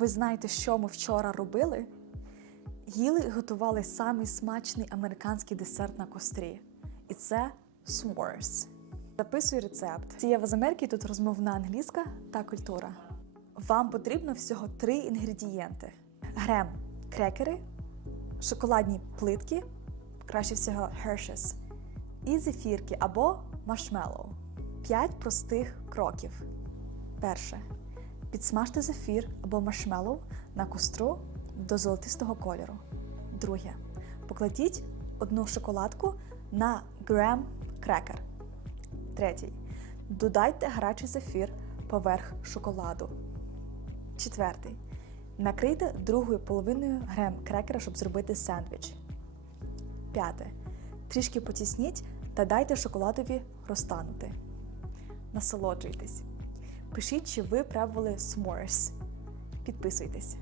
Ви знаєте, що ми вчора робили? Їли і готували самий смачний американський десерт на кострі. І це s'mores. Записуй рецепт. Ці Єва з Америки тут розмовна англійська та культура. Вам потрібно всього три інгредієнти: грем, крекери, шоколадні плитки, краще всього Hershey's, і зефірки або маршмеллоу. П'ять простих кроків. Перше. Підсмажте зефір або маршмеллоу на костру до золотистого кольору. Друге. Покладіть одну шоколадку на грем крекер. Третій. Додайте гарячий зефір поверх шоколаду. Четвертий. Накрийте другою половиною грем крекера, щоб зробити сендвіч. П'яте. Трішки потісніть та дайте шоколадові розтанути. Насолоджуйтесь. Пишіть, чи ви пробували s'mores. Підписуйтесь.